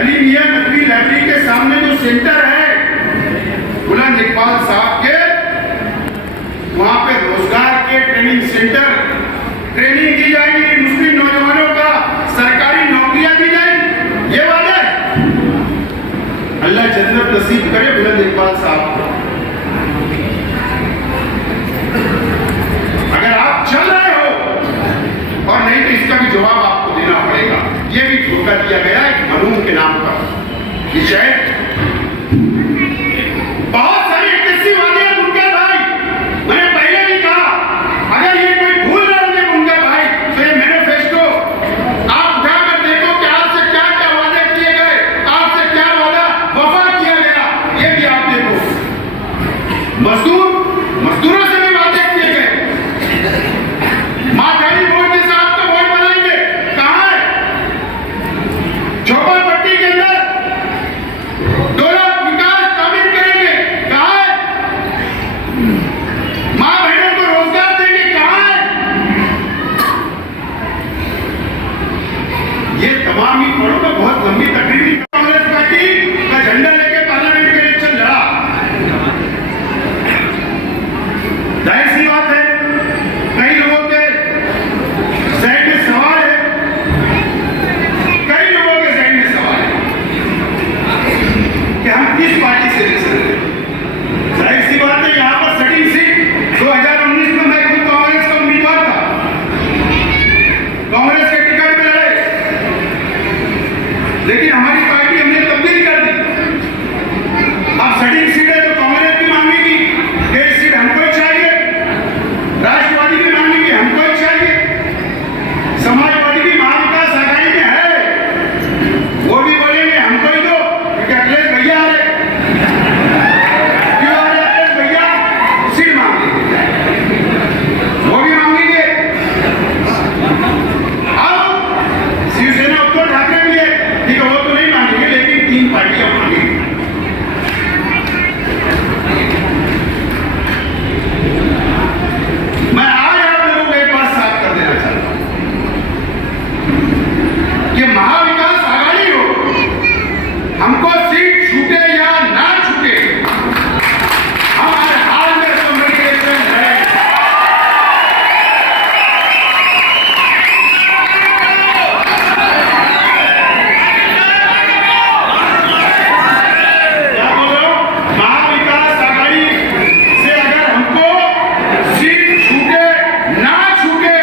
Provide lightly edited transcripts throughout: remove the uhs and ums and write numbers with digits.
अली मियां Naqvi library के सामने जो सेंटर है बुलंद इकबाल साहब के, वहां पे रोजगार के ट्रेनिंग सेंटर, ट्रेनिंग दी जाएगी मुस्लिम नौजवानों का, सरकारी नौकरियां दी जाएंगी। ये बात है। अल्लाह जन्नत नसीब करे बुलंद इकबाल साहब को। अगर आप चल रहे हो और नहीं तो इसका भी जवाब आपको देना पड़ेगा। ये भी धोखा दिया गया है कानून के नाम पर। ये शायद बहुत सारी किसी वादे बुनकर भाई, मैंने पहले भी कहा, अगर ये कोई भूल रहे होंगे बुनकर भाई तो ये मैनिफेस्टो आप उठाकर देखो कि आपसे क्या क्या वादे किए गए, आपसे क्या वादा वफा किया गया, ये भी आप देखो। मजदूरों से भी वादे किए गए। माथानी बोर्ड के साथ तो वोट बनाएंगे, कहां है? झोपड़पट्टी के अंदर डोला विकास काबिल करेंगे, कहां है? मां बहनों को रोजगार देंगे, कहां है? ये तमाम ही पढ़ो तो बहुत लंबी तकरीरी। कांग्रेस पार्टी का झंडा लेके पार्लियामेंट के इलेक्शन लड़ा, जाहिर सी बात है कई लोगों के जहन में सवाल है, कई लोगों के जहन में सवाल है कि हम किस पार्टी से ले सकते हैं। जाहिर सी बात है यहां पर सटीक सीट 2019 में मैं खुद कांग्रेस का उम्मीदवार था, कांग्रेस के टिकट पे लड़े, लेकिन हमारी पार्टी हमने तब्दील कर दी। अब सटीक सीट है तो कांग्रेस भी मांगेगी कि ये सीट हमको ही चाहिए, राष्ट्रवादी भी मांगेंगे हमको ही चाहिए, समाजवादी भी महाविकास आघाड़ी में है, वो भी बोलेंगे हमको ही दो, क्योंकि अखिलेश भैया आ रहे, क्यों आ रहे अखिलेश भैया, सीट मांगेंगे, वो भी मांगेंगे। अब शिवसेना उद्धव ठाकरे भी है, ठीक है वो तो नहीं मांगेंगे, लेकिन 3 पार्टियां मांगेंगी। मैं आज आप लोगों को एक बात साफ कर देना चाहता हूं कि महाविकास आघाड़ी हो, हमको सीट छूटे या ना छूटे, हम हर हाल में असेंबली इलेक्शन लड़ेंगे। क्या बोल रहे हो? महाविकास आघाड़ी से अगर हमको सीट छूटे ना छूटे,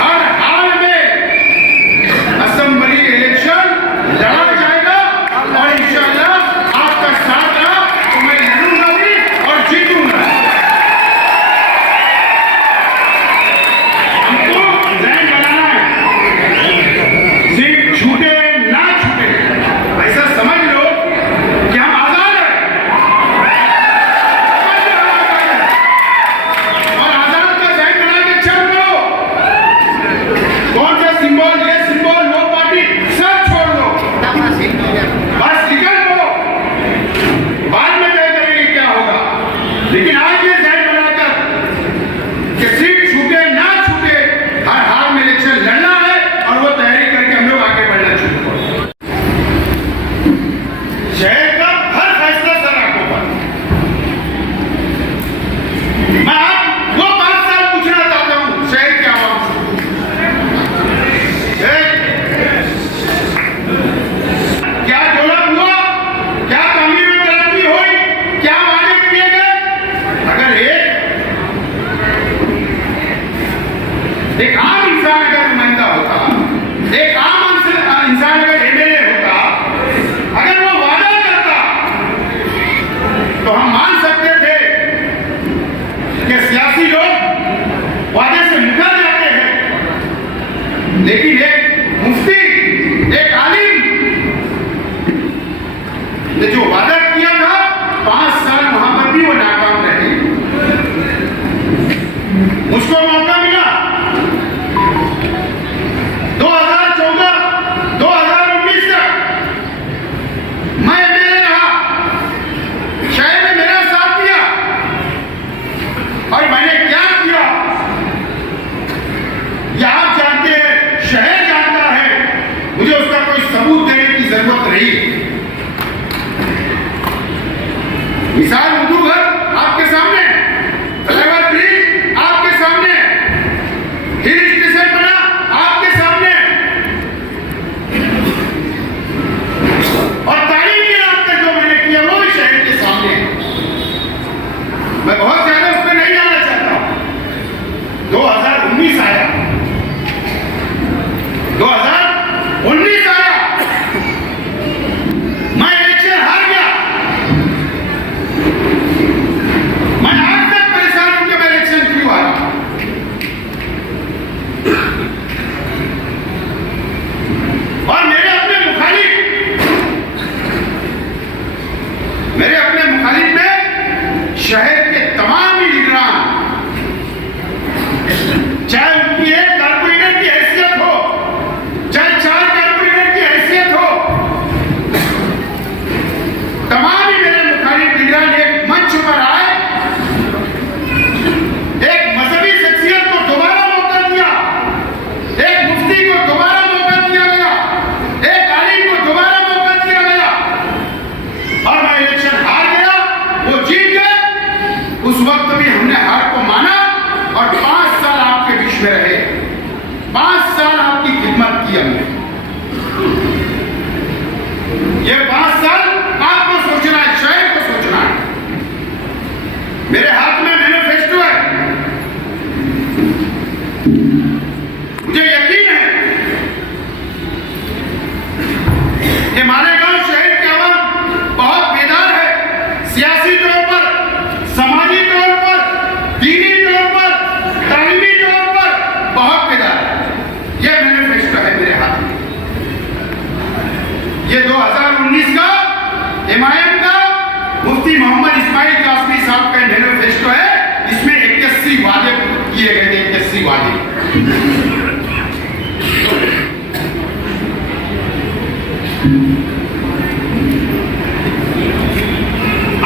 हर हाल में असेंबली इलेक्शन लड़ा जाएगा और इंशाअल्लाह आपका साथ रहा तो मैं लड़ूंगा भी और जीतूंगा। हमको जहन बनाना है, सीट छूटे ना छूटे, ऐसा समझ लो कि हम आजाद हैं और आजाद का जहन बना के चल लो। कौन सा सिंबल, ये सिंबल, वो पार्टी, सब छोड़ दो, बस निकल लो, बाद में तय करेंगे क्या होगा। लेकिन आज ये जहन बनाकर कि सीट छूटे ना छूटे, हर हाल में इलेक्शन लड़ना है और वो तैयारी करके हम लोग आगे बढ़ना शुरू करो। शहर का हर फैसला सर आंखों पर। मैं आप वो 5 साल पूछना चाहता हूं शहर के आवाम से, क्या डेवलप हुआ, क्या कमी में तरक्की हुई, क्या वादे किए गए? अगर एक आम इंसान अगर नुमाइंदा होता, एक आम इंसान अगर एमएलए होता, अगर वो वादा करता तो हम मान सकते थे कि सियासी लोग वादे से मुकर जाते हैं, लेकिन एक मुफ्ती, एक आलिम ने जो वादा किया था 5 साल वहां पर भी वो नाकाम रहे। मुझको मौका मिला 2014, 2019 तक मैं एमएलए रहा, शहर ने मेरा साथ दिया और मैंने क्या किया ये आप जानते हैं। शहर नहीं है। मिसाल उर्दू घर आपके सामने, फ्लाईओवर ब्रिज आपके सामने, हिल स्टेशन बना आपके सामने, और तालीम के नाम पे जो मैंने किया वो भी शहर के सामने है। मैं बहुत ज्यादा उस पर नहीं जाना चाहता। 2019 आया, 2019 आया, मैं इलेक्शन हार गया। मैं आज तक परेशान हूं कि मैं इलेक्शन क्यों हारा। और मेरे अपने मुखालिफ में शहर के तमाम ही लीडरान, चाहे उनकी एक कारपोरेटर की हैसियत हो, चाहे 4 कारपोरेटर की हैसियत हो, तमाम ही मेरे मुखालिफ लीडरान एक मंच पर आए, एक मजहबी शख्सियत को दोबारा मौका दिया, एक मुफ्ती को दोबारा मौका दिया गया, एक आलिम को दोबारा मौका दिया गया, और मैं इलेक्शन हार गया, वो जीत गए। उस वक्त भी हमने हार को माना और 5 साल आपके बीच में रहे, 5 साल आपकी खिदमत की हमने। ये 5 साल आपको सोचना है, शहर को सोचना है। मेरे हाथ में मैनिफेस्टो है, मुझे यकीन है कि मालेगांव शहर के आवाम बहुत बेदार है, सियासी तौर पर, समाजी तौर पर, दीनी तौर पर, तालीमी तौर पर बहुत बेदार है। यह मैनिफेस्टो है मेरे हाथ में। ये 2019 का एमआईएम का मुफ्ती मोहम्मद इस्माइल कासमी साहब का मैनिफेस्टो है। इसमें 81 वादे किए गए थे, 81 वादे।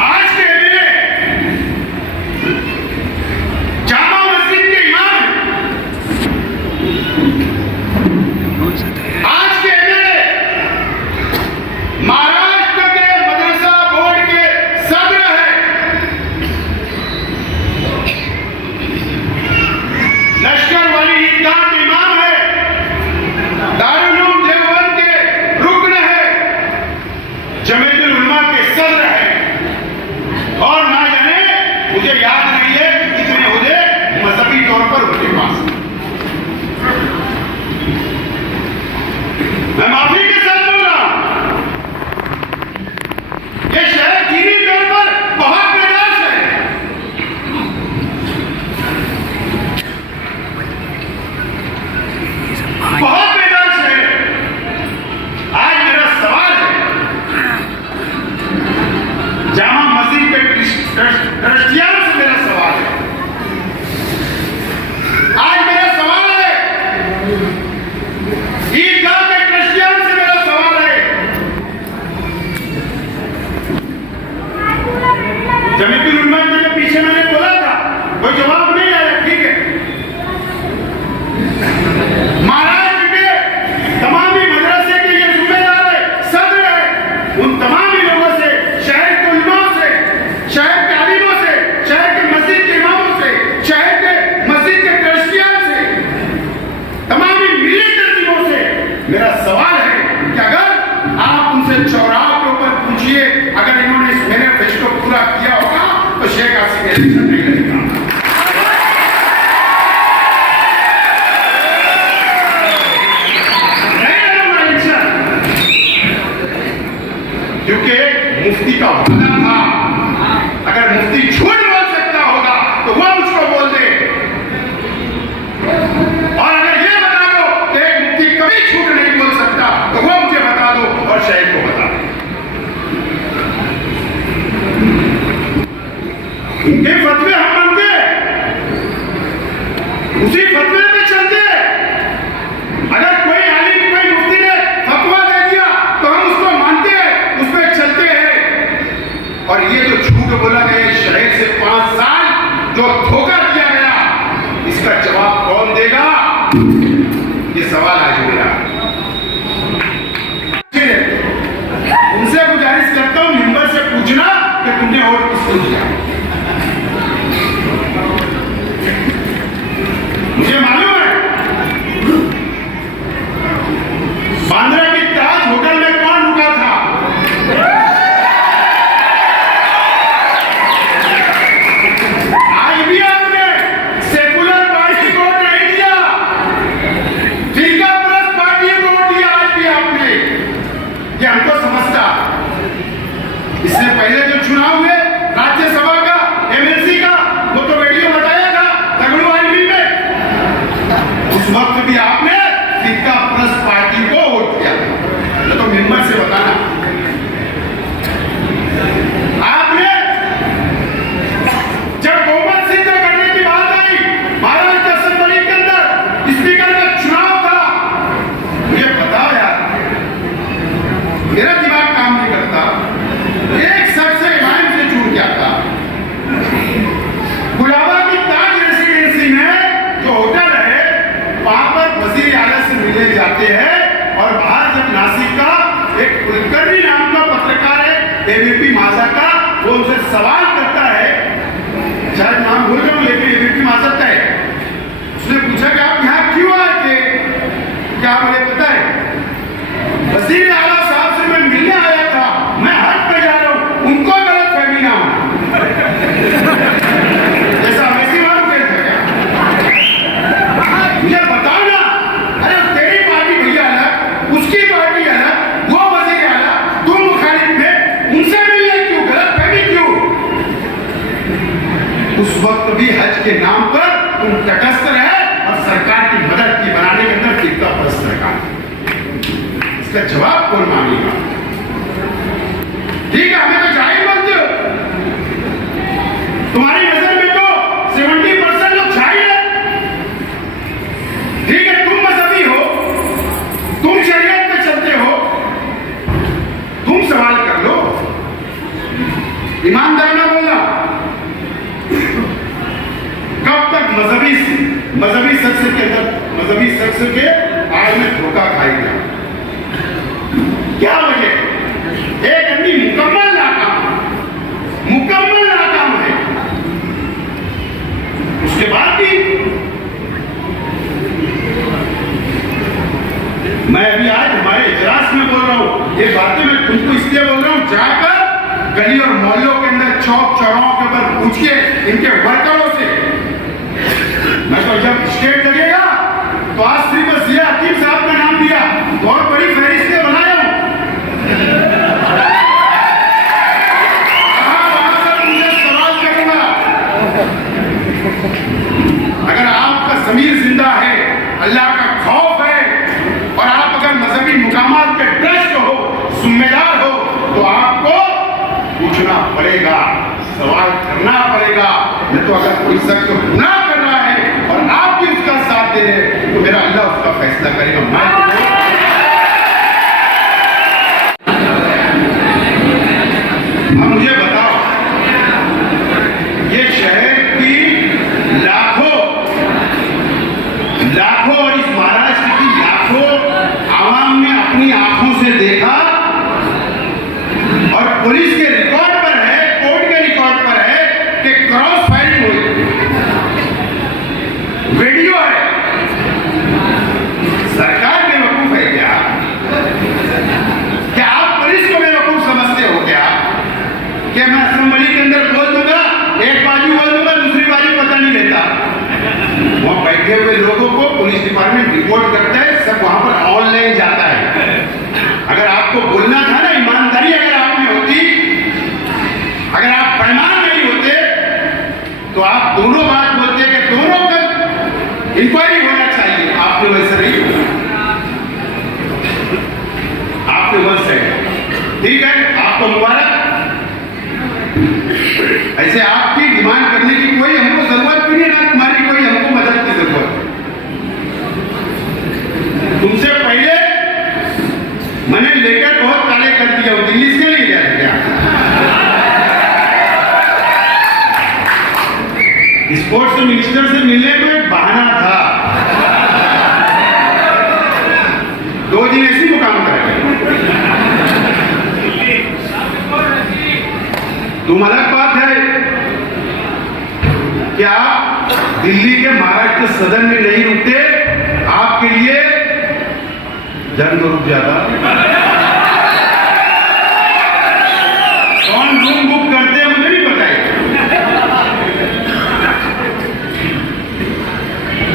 आज के एमएलए जामा मस्जिद के इमाम हैं। आज के एमएलए महाराष्ट्र के मदरसा बोर्ड के सदर हैं। लश्कर वाली ईदगाह के इमाम है, दारुल उलूम देवबंद के रुकन है, जमीयतुल उलमा के सदर है, और ना जाने मुझे याद नहीं है कितने ओहदे मजहबी तौर पर उनके पास। मैं माफी के साथ बोल रहा हूं, ये शहर दीनी तौर पर बहुत बेदार है। बहुत बेदार है। आज मेरा सवाल है, जामा मस्जिद के ट्रस्टियां से मेरा सवाल है, आज मेरा सवाल है, ईदगाह के ट्रस्टियां से मेरा सवाल है। जमीयतुल उलमा के पीछे मैंने बोला था, कोई जवाब नहीं आया, ठीक है। महाराष्ट्र के तमाम ही मदरसे के ये जिम्मेदार है, सदर है, उन तमाम ही लोगों से, शहर के उलमा से, शहर के आलिमों से, शहर के मस्जिद के इमामों से, शहर के मस्जिद के ट्रस्टियां से, तमाम ही मिली तंजीमों से मेरा सवाल है कि अगर आप उनसे चौराहे के ऊपर पूछिए, अगर इन्होंने इस मैनिफेस्टो पूरा किया होगा तो शेख हासिम इलेक्शन नहीं लड़ेगा। क्योंकि मुफ्ती का वादा था, अगर मुफ्ती झूठ बोल सकता होगा तो वो मुझको बोल दे, और अगर ये बता दो कि एक मुफ्ती कभी झूठ नहीं बोल सकता तो वो मुझे बता दो और शहर को बता दो। उनके फतवे हम मानते हैं, उसी फतवे पे चलते हैं। अगर कोई आलिम, कोई मुफ्ती ने फतवा दे दिया तो हम उसको मानते हैं, उस पर चलते हैं। और ये जो झूठ बोला गया शहर से 5 साल जो धोखा दिया गया, इसका जवाब कौन देगा? ये सवाल आज मेरा। वक्त भी आपने फिक्का प्लस पार्टी को वोट किया था, तो हिम्मत से बताना। आपने जब बहुमत सिद्ध करने की बात आई, महाराष्ट्र असेंबली के अंदर स्पीकर का चुनाव था, मुझे पता यार, मेरा दिमाग काम नहीं करता, एक शख्स से इमाम से छूट गया था। गुलाबा की ताज रेसिडेंसी में जो होटल है, वहां पर वजीर आला से मिलने जाते हैं, और बाहर जब नासिक का एक कुलकर्णी नाम का पत्रकार है, एबीपी माझा का, वो उनसे सवाल करता है, शायद नाम भूल गया लेकिन एबीपी माझा का है। उसने पूछा कि आप यहाँ क्यों आए थे? क्या मुझे पता है? वजीर आला साहब से मैं मिलने आया था, मैं हट पे जा रहा हूं, उनको गलत फहमी ना हो। जैसा वैसी बात कहते क्या? मुझे बताओ ना, अरे तेरी पार्टी भैया अलग, उसकी पार्टी अलग, वो वजीर आला, तुम मुखालिफ में, उनसे मिलने क्यों, गलत फहमी क्यों? उस वक्त भी हज के नाम पर तुम तटस्थ रहे और सरकार की मदद की बनाने के अंदर फिक्का प्लस सरकार, इसका जवाब कौन मांगेगा? ठीक है, हमें तो जाहिर बोलते हो, तुम्हारी नजर में तो 70% लोग जाहिर है। ठीक है, तुम मजहबी हो, तुम शरीयत पे चलते हो, तुम सवाल कर लो, ईमानदार ना बोलना। कब तक मजहबी शख्स के अंदर, मजहबी शख्स के आड़ में धोखा खाएगा? क्या वजह? एक आदमी मुकम्मल नाकाम है, उसके बाद भी मैं अभी आज हमारे इजलास में बोल रहा हूं, ये बातें मैं तुमको इसलिए बोल रहा हूं, जाकर गली और मोहल्लों के अंदर, चौक चौराहों के ऊपर पूछिए इनके वर्करों से। मैं तो जब स्टेट लगेगा तो आज श्रीमती जिया हकीम साहब का नाम दिया, बहुत बड़ी फहरिस्तें बनाया हूं, वहां पर मुझे सवाल करूंगा। अगर आपका ज़मीर जिंदा है, अल्लाह का खौफ है, और आप अगर मजहबी मुकामात पे ट्रस्ट हो, जिम्मेदार हो, तो आपको पूछना पड़ेगा, सवाल करना पड़ेगा। नहीं तो अगर कोई शख्स गुनाह कर रहा है और आप भी उसका साथ दे रहे हैं, तो मेरा अल्लाह उसका फैसला करेगा। मुझे बताओ, ये शहर की लाखों और इस महाराष्ट्र की लाखों आवाम ने अपनी आंखों से देखा, और पुलिस के रिकॉर्ड पर है, कोर्ट के रिकॉर्ड पर है कि क्रॉस फायरिंग हुई, वीडियो है। सरकार बेवकूफ है क्या? क्या आप पुलिस को बेवकूफ समझते हो क्या? कि मैं असेंबली के अंदर बोल दूंगा, एक बाजू बोल दूंगा, दूसरी बाजू पता नहीं लेता। वहां बैठे हुए लोगों को पुलिस डिपार्टमेंट रिपोर्ट करता है, सब वहां पर ऑनलाइन जाता है। अगर आपको बोलना था ना, ईमानदारी अगर आप में होती, अगर आप बेईमान नहीं होते, तो आप दोनों बात बोलते कि दोनों का इंक्वायरी होना चाहिए। आपने वैसे नहीं होगा, आपने वैसे, ठीक है, आपको मुबारक। ऐसे आपकी डिमांड करने की कोई हमको जरूरत भी नहीं, ना तुम्हारी कोई हमको मदद की जरूरत। तुमसे पहले मैंने लेकर बहुत काले कर दिया, दिल्ली से नहीं गया क्या? स्पोर्ट्स मिनिस्टर से मिलने को एक बहाना था, 2 दिन ऐसी मुकाम करेंगे। तुम अलग बात है कि आप दिल्ली के महाराष्ट्र सदन में नहीं रुकते, आपके लिए जंग रुक जाता। कौन रूम बुक करते हैं मुझे नहीं पता है,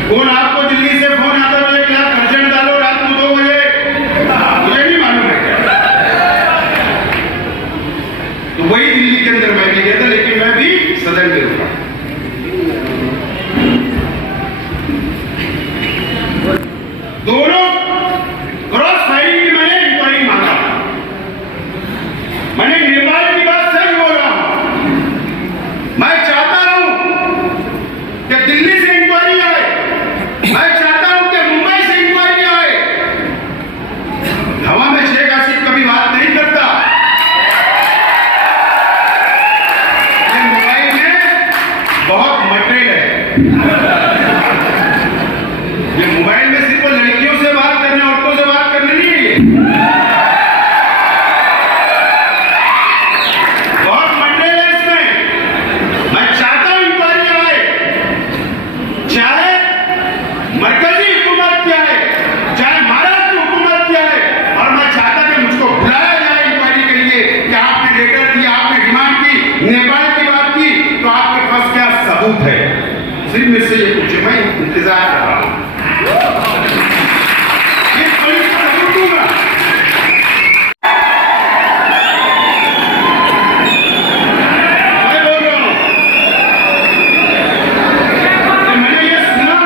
कौन आपको दिल्ली से फोन आता है क्या अर्जेंट डालो रात को 2 बजे, मुझे नहीं मालूम है क्या। तो वही दिल्ली के अंदर मैं भी गया था, लेकिन मैं भी सदन में रुका। से ये पूछे, मैं इंतजार कर रहा हूं, ये पुलिस को जरूर दूंगा। मैं बोल रहा हूं, मैंने ये सुना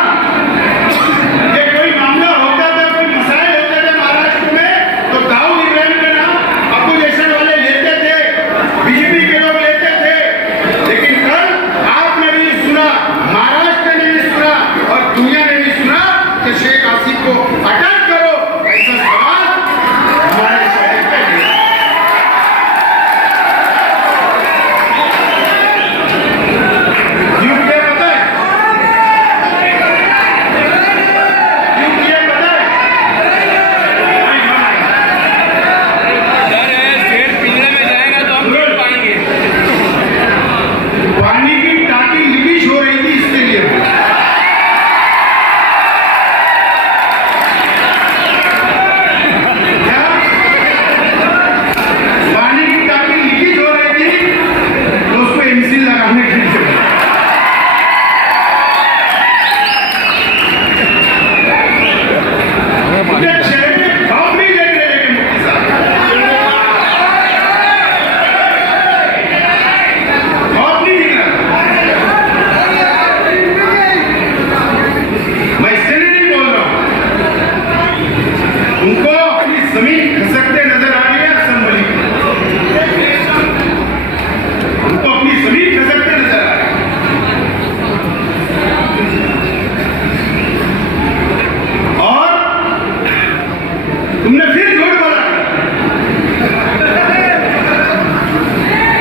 कि कोई मामला होता था, कोई मसाइल होते थे महाराष्ट्र में, तो दाऊद इब्राहिम का नाम अपोजिशन वाले लेते थे, बीजेपी के लोग लेते थे। लेकिन कल आपने भी सुना, महाराष्ट्र ने भी सुना और दुनिया ने भी सुना कि शेख हसीना को अटक करो, ऐसा सवाल हमारे शहर पे है। क्यों किया पता है? क्यों किया पता है? डर है शेर पिंजरे में जाएगा तो हम लौट पाएंगे। पानी की टाकी लीकेज हो रही थी, इसके लिए बोला। क्या? पानी की टाकी लीकेज हो रही थी तो उसको एमसील लगाने के लिए बोला। मुझे शहर में भाव नहीं लग रहे, लेकिन मुफ्ती साहब भाव नहीं निकला। मैं इससे नहीं बोल रहा हूं, उनको अपनी जमीन खसकते नजर आ रही है असेंबली में, उनको अपनी जमीन खसकते नजर आ रही है। और तुमने फिर झूठ बोला।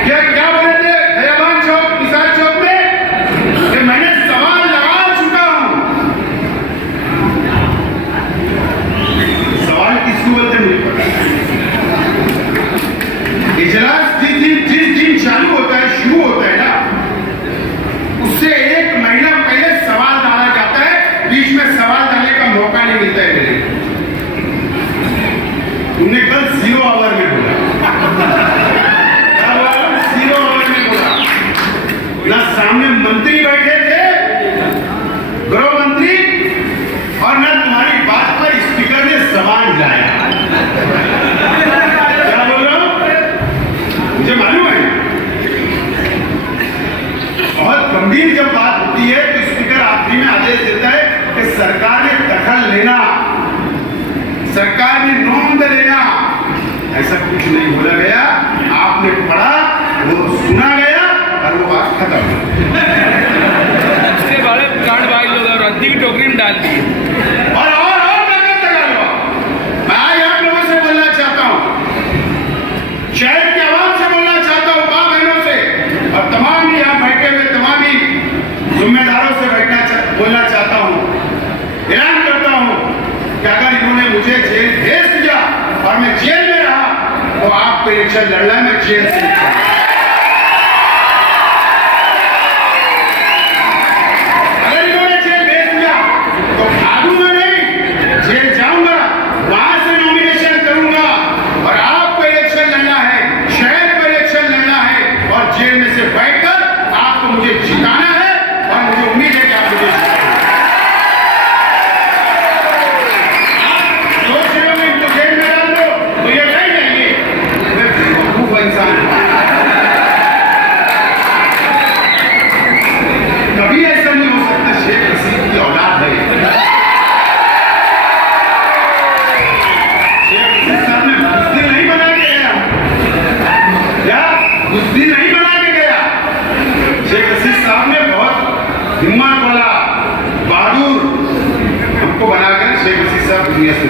क्या बोले थे खयाबान चौक, निसार चौक में कि मैंने सवाल लगा चुका हूं। सवाल किसको बोलते हैं मुझे पता है। इजलास जिस दिन चालू होता है, शुरू होता है ना, उससे एक महीना पहले सवाल डाला जाता है, बीच में सवाल डालने का मौका नहीं मिलता है मेरे को। तुमने कल 0 आवर में बोला, क्या बोला? 0 आवर में बोला ना। सामने मंत्री बैठे थे, गृह मंत्री, और ना तुम्हारी बात पर स्पीकर ने सवाल लाया। क्या बोल रहा हूं? मुझे मालूम है। बहुत गंभीर जब बात होती है तो स्पीकर आखिरी में आदेश देता है कि सरकार ने दखल लेना, सरकार ने नोंद लेना। ऐसा कुछ नहीं बोला गया, आपने पढ़ा, वो सुना गया और वो बात खत्म। इसके बड़े कांडबाज लोग और रद्दी की टोकरी में डाल दिए। और ताकत लगा लो। मैं आज आप लोगों से बोलना चाहता हूं, शहर की आवाज से बोलना चाहता हूं, मां बहनों से और तमाम यहां बैठे हुए तमाम ही जिम्मेदारों से बोलना चाहता हूं, ऐलान करता हूं कि अगर इन्होंने मुझे जेल भेज दिया और मैं जेल में रहा तो आपको इलेक्शन लड़ना है, मैं जेल से निकलूंगा। अगर इन्होंने जेल भेज दिया तो भागूंगा नहीं, जेल जाऊंगा, वहां से नॉमिनेशन करूंगा और आपको इलेक्शन लड़ना है, शहर को इलेक्शन लड़ना है और जेल में से बैठकर आपको मुझे जिताना है और मुझे उम्मीद है कि आप मुझे जिताएंगे। आप 2 जिलों में इनको जेल में डाल दो तो ये लड़ जाएंगे। मैं बेवकूफ इंसान हूं। कभी ऐसा नहीं हो सकता, शेख हसीना की औलाद है। शेख हसीना साहब ने बुज़दिल नहीं बना के गया, क्या बुज़दिल नहीं बना के गया। शेख हसीना साहब ने बहुत हिम्मत वाला, बहादुर हमको बनाकर शेख हसीना साहब दुनिया से